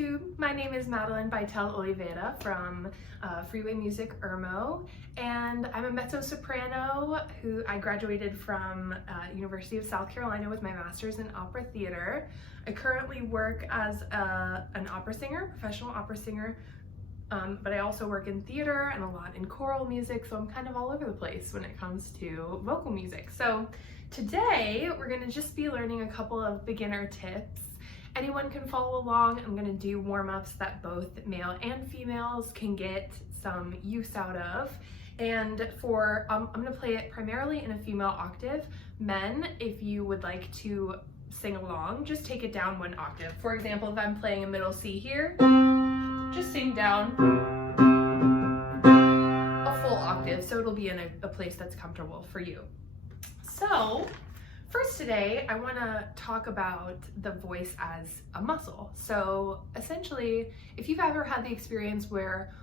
YouTube. My name is Madeline Beitel Olivera from Freeway Music Irmo, and I'm a mezzo-soprano who I graduated from University of South Carolina with my master's in opera theater. I currently work as an opera singer, professional opera singer, but I also work in theater and a lot in choral music, so I'm kind of all over the place when it comes to vocal music. So today we're going to just be learning a couple of beginner tips. Anyone can follow along. I'm going to do warm-ups that both male and females can get some use out of. And I'm going to play it primarily in a female octave. Men, if you would like to sing along, just take it down one octave. For example, if I'm playing a middle C here, just sing down a full octave, so it'll be in a place that's comfortable for you. So first today, I want to talk about the voice as a muscle. So essentially, if you've ever had the experience where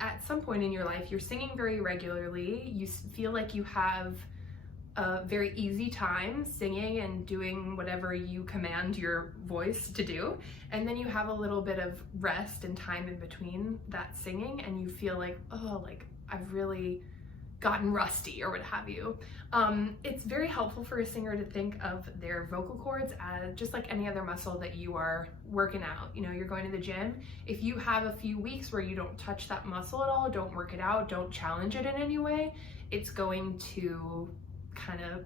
at some point in your life, you're singing very regularly, you feel like you have a very easy time singing and doing whatever you command your voice to do, and then you have a little bit of rest and time in between that singing, and you feel like, oh, like I've really gotten rusty or what have you. It's very helpful for a singer to think of their vocal cords as just like any other muscle that you are working out. You know, you're going to the gym. If you have a few weeks where you don't touch that muscle at all, don't work it out, don't challenge it in any way, it's going to kind of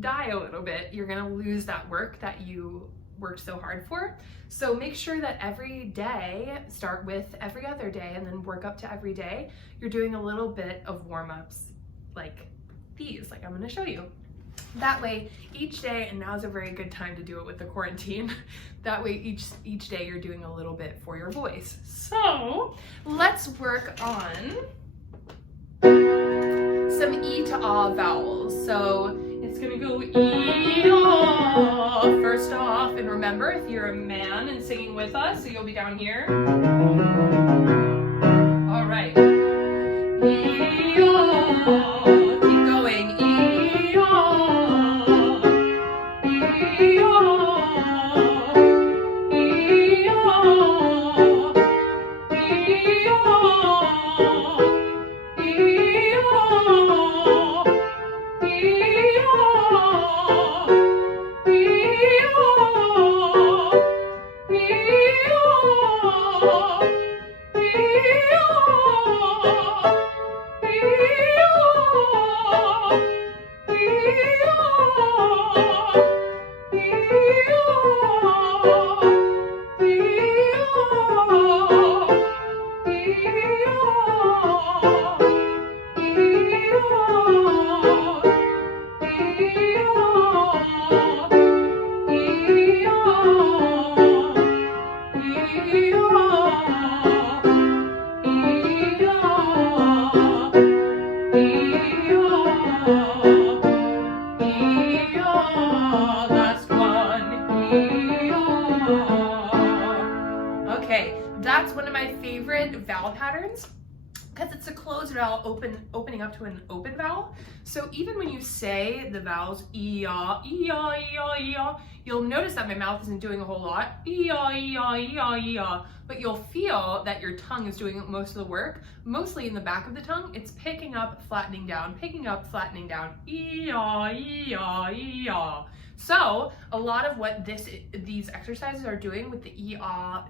die a little bit. You're going to lose that work that you worked so hard for. So make sure that every day, start with every other day and then work up to every day, you're doing a little bit of warm-ups like these, like I'm going to show you. That way each day, and now's a very good time to do it with the quarantine, that way each day you're doing a little bit for your voice. So let's work on some E to A vowels. So it's gonna go E-ah first off, and remember, if you're a man and singing with us, so you'll be down here. All right. E-ah. Keep going. E-ah. E-ah. E-ah. Okay, that's one of my favorite vowel patterns because it's a closed vowel opening up to an open vowel. So even when you say the vowels E-ah, E-ah, E-ah, E-ah, you'll notice that my mouth isn't doing a whole lot. E-ah, E-ah, E-ah, E-ah. But you'll feel that your tongue is doing most of the work. Mostly in the back of the tongue, it's picking up, flattening down, picking up, flattening down. E-ah, E-ah, E-ah. So a lot of what these exercises are doing with the E-ah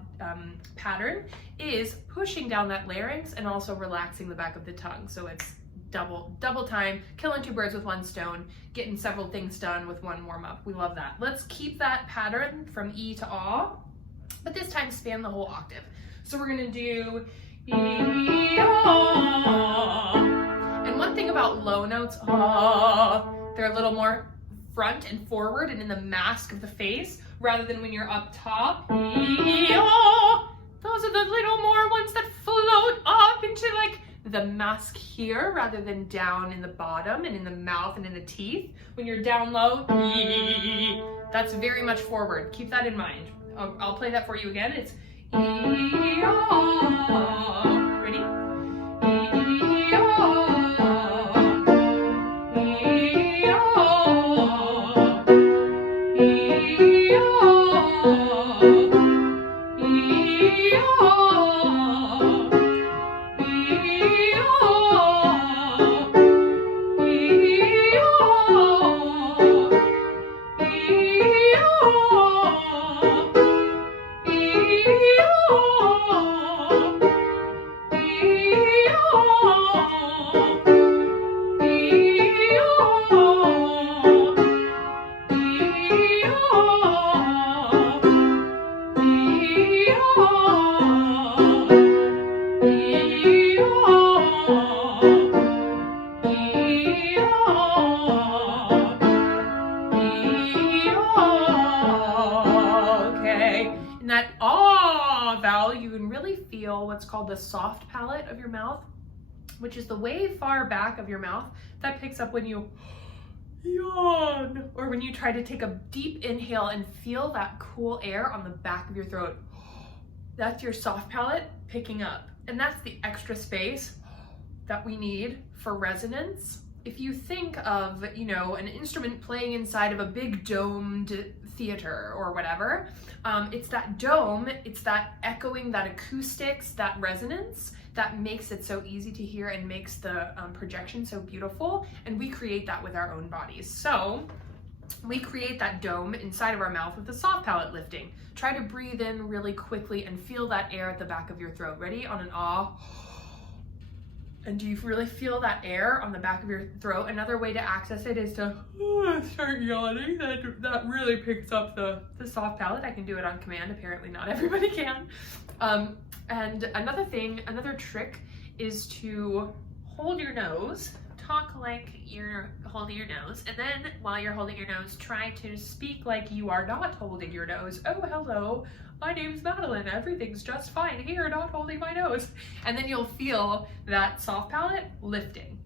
pattern is pushing down that larynx and also relaxing the back of the tongue. So it's double time, killing two birds with one stone, getting several things done with one warm-up. We love that. Let's keep that pattern from E to A, but this time span the whole octave. So we're gonna do E-ah. And one thing about low notes, they're a little more front and forward and in the mask of the face, rather than when you're up top. E-ah. Those are the little more ones that float up into like the mask here, rather than down in the bottom and in the mouth and in the teeth. When you're down low, that's very much forward. Keep that in mind. I'll play that for you again. It's E-ah. Ready? E-ah. E-ah. E-ah. That ah vowel, you can really feel what's called the soft palate of your mouth, which is the way far back of your mouth that picks up when you yawn, or when you try to take a deep inhale and feel that cool air on the back of your throat. That's your soft palate picking up, and that's the extra space that we need for resonance. If you think of, you know, an instrument playing inside of a big domed theater or whatever, it's that dome, it's that echoing, that acoustics, that resonance that makes it so easy to hear and makes the projection so beautiful. And we create that with our own bodies. So we create that dome inside of our mouth with the soft palate lifting. Try to breathe in really quickly and feel that air at the back of your throat. Ready? On an ah. And do you really feel that air on the back of your throat? Another way to access it is to start yawning. That really picks up the soft palate. I can do it on command. Apparently not everybody can. And another trick is to hold your nose. Talk like you're holding your nose. And then while you're holding your nose, try to speak like you are not holding your nose. Oh, hello. My name's Madeline. Everything's just fine here, not holding my nose. And then you'll feel that soft palate lifting.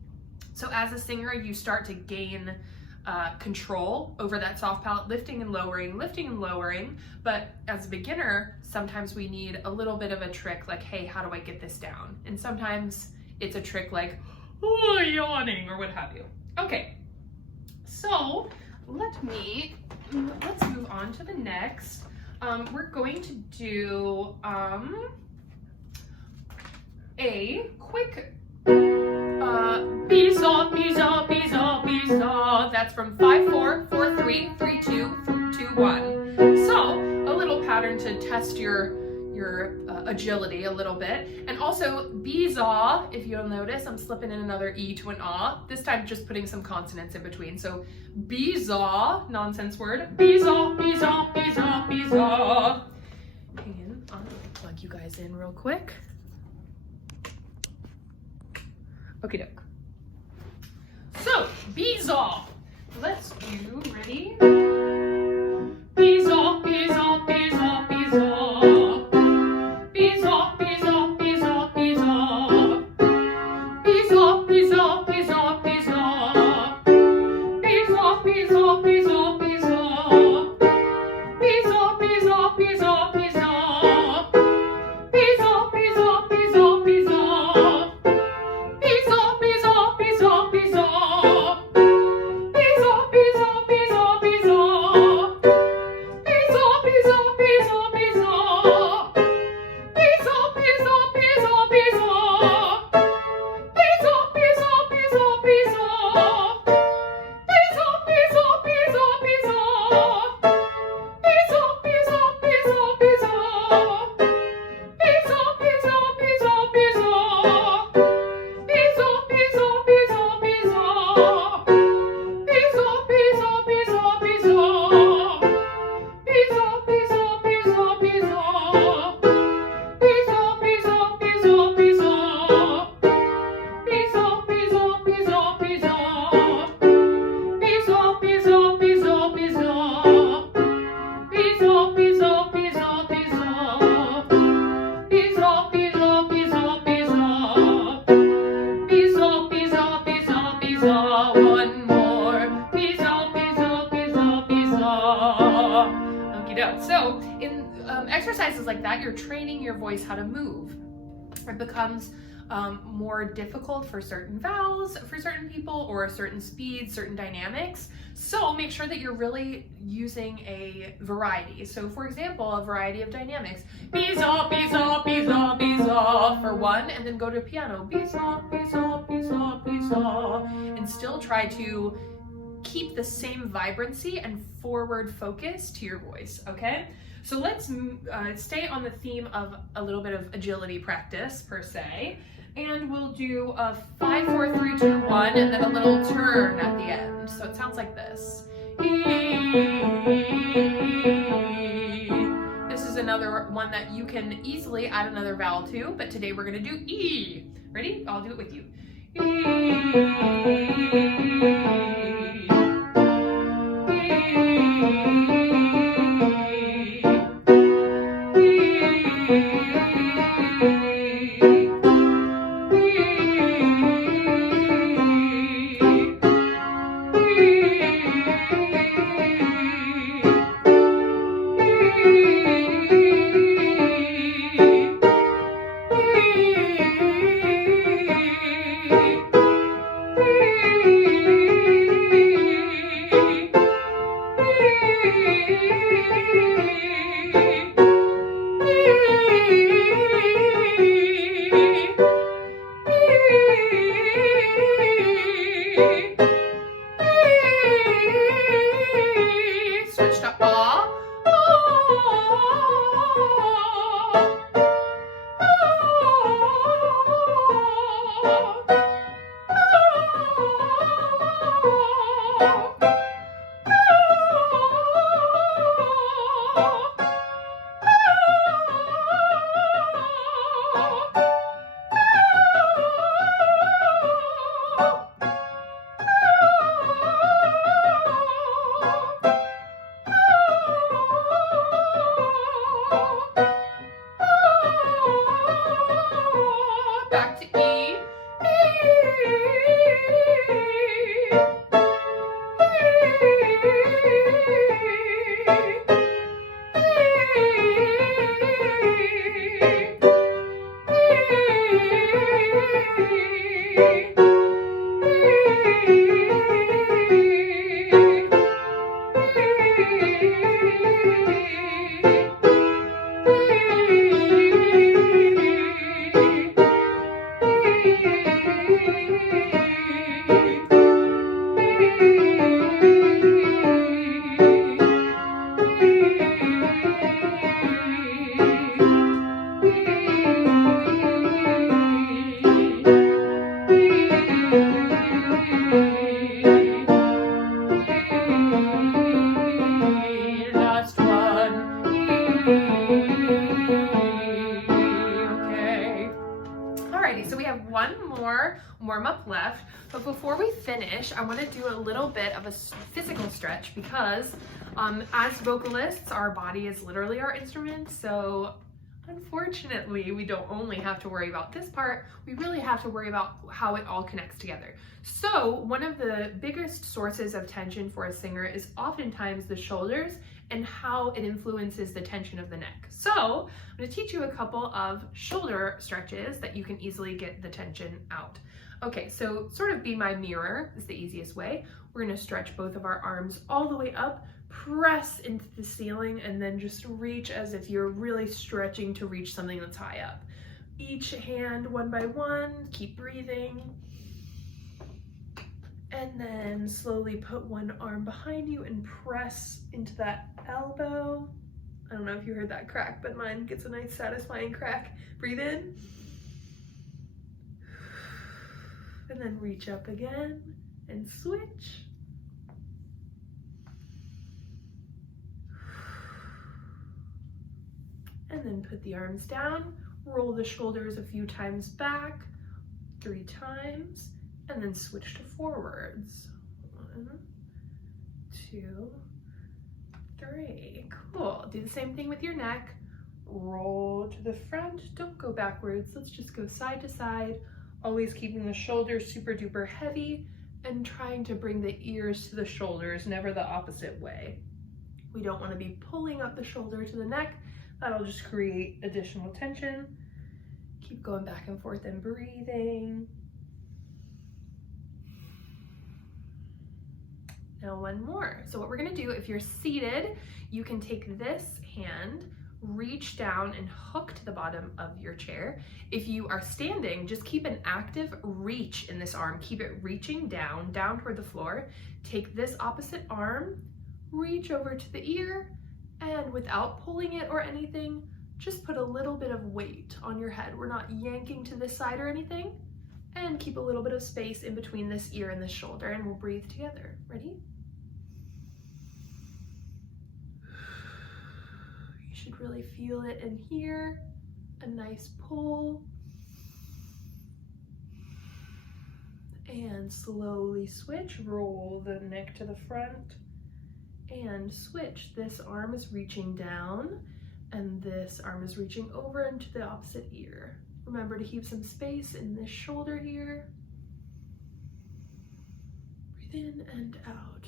So as a singer, you start to gain control over that soft palate, lifting and lowering. But as a beginner, sometimes we need a little bit of a trick like, hey, how do I get this down? And sometimes it's a trick like, oh, yawning or what have you. Okay, so let's move on to the next. We're going to do a quick Biza, Biza, Biza, Biza. That's from 5/4, 4/3, 3/2, 2/1. So a little pattern to test your agility a little bit. And also Biza, if you'll notice, I'm slipping in another E to an ah. This time just putting some consonants in between. So Biza, nonsense word. Biza, Biza, Biza, Biza. Hang on, I'll plug you guys in real quick. Okie doke. So, Biza. Let's do, ready? Biza, Biza, Biza, Biza. Biza, Biza, Biza, Biza. Biza, Biza, Biza, Biza. Biza, Biza, Biza, Biza. Biza, Biza, Biza, Biza. Biza, Biza, Biza, Biza. So in exercises like that, you're training your voice how to move. It becomes more difficult for certain vowels, for certain people, or a certain speed, certain dynamics. So make sure that you're really using a variety. So for example, a variety of dynamics. Biza, biza, biza, biza for one, and then go to piano. Biza, biza, biza, biza. And still try to keep the same vibrancy and forward focus to your voice, okay? So let's stay on the theme of a little bit of agility practice per se, and we'll we'll do a 5, 4, 3, 2, 1, and then a little turn at the end. So it sounds like this. This is another one that you can easily add another vowel to, but today we're going to do E. Ready? I'll do it with you. Switch to ah. Back to E. Last one. Okay. Alrighty, so we have one more warm-up left, but before we finish, I want to do a little bit of a physical stretch because as vocalists, our body is literally our instrument, so unfortunately, we don't only have to worry about this part, we really have to worry about how it all connects together. So one of the biggest sources of tension for a singer is oftentimes the shoulders and how it influences the tension of the neck. So I'm going to teach you a couple of shoulder stretches that you can easily get the tension out. Okay, so sort of be my mirror is the easiest way. We're going to stretch both of our arms all the way up, press into the ceiling, and then just reach as if you're really stretching to reach something that's high up. Each hand one by one, keep breathing. And then slowly put one arm behind you and press into that elbow. I don't know if you heard that crack, but mine gets a nice satisfying crack. Breathe in. And then reach up again and switch. And then put the arms down, roll the shoulders a few times back, 3 times, and then switch to forwards. 1, 2, 3. Cool. Do the same thing with your neck. Roll to the front. Don't go backwards. Let's just go side to side, always keeping the shoulders super duper heavy and trying to bring the ears to the shoulders, never the opposite way. We don't want to be pulling up the shoulder to the neck. That'll just create additional tension. Keep going back and forth and breathing. Now one more. So what we're gonna do, if you're seated, you can take this hand, reach down and hook to the bottom of your chair. If you are standing, just keep an active reach in this arm. Keep it reaching down toward the floor. Take this opposite arm, reach over to the ear, and without pulling it or anything, just put a little bit of weight on your head. We're not yanking to this side or anything. and keep a little bit of space in between this ear and this shoulder, and we'll breathe together. Ready? You should really feel it in here. A nice pull. And slowly switch, roll the neck to the front and switch. This arm is reaching down and this arm is reaching over into the opposite ear. Remember to keep some space in this shoulder here. Breathe in and out.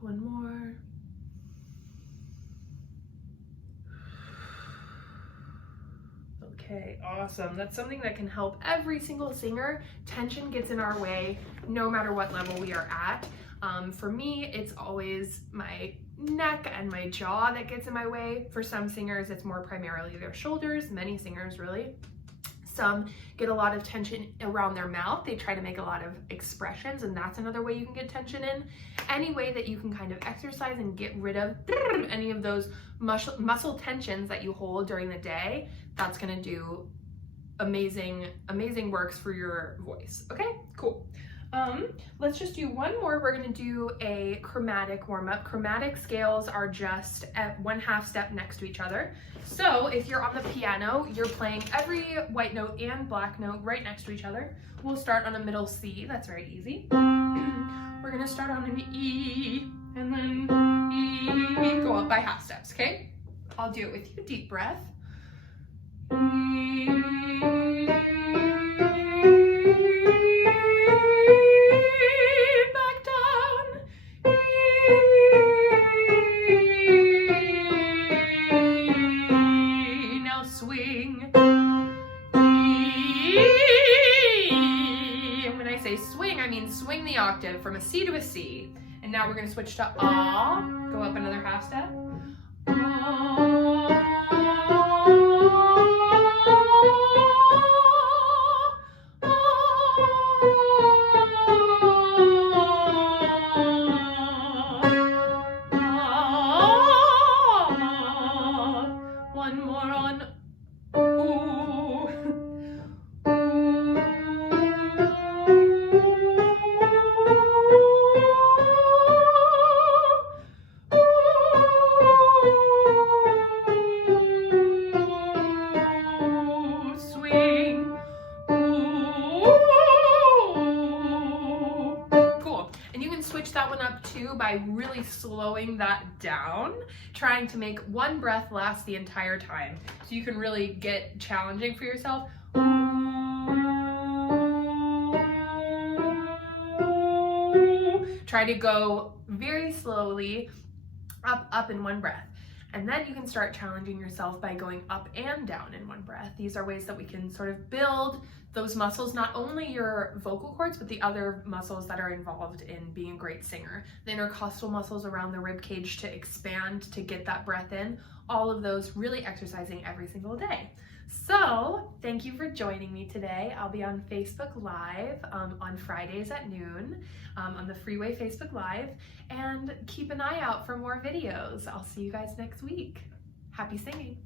One more. Okay, awesome. That's something that can help every single singer. Tension gets in our way no matter what level we are at. For me, it's always my neck and my jaw that gets in my way. For some singers, it's more primarily their shoulders, many singers really. Some get a lot of tension around their mouth. They try to make a lot of expressions, and that's another way you can get tension in. Any way that you can kind of exercise and get rid of any of those muscle tensions that you hold during the day, that's gonna do amazing works for your voice. Okay, cool. Let's just do one more. We're gonna do a chromatic warm-up. Chromatic scales are just at 1/2 step next to each other. So if you're on the piano, you're playing every white note and black note right next to each other. We'll start on a middle C, that's very easy. We're gonna start on an E, and then E, go up by 1/2 steps, okay? I'll do it with you, deep breath. Back down. Now swing. And when I say swing, I mean swing the octave from a C to a C. And now we're going to switch to ah. Go up another 1/2 step. One more on ooh. Swing. Cool. And you can switch that one up too by really slowing that down, trying to make one breath last the entire time. So you can really get challenging for yourself. Try to go very slowly up in one breath. And then you can start challenging yourself by going up and down in one breath. These are ways that we can sort of build those muscles, not only your vocal cords, but the other muscles that are involved in being a great singer. The intercostal muscles around the rib cage to expand, to get that breath in, all of those really exercising every single day. So thank you for joining me today. I'll be on Facebook Live on Fridays at noon on the Freeway Facebook Live, and keep an eye out for more videos. I'll see you guys next week. Happy singing.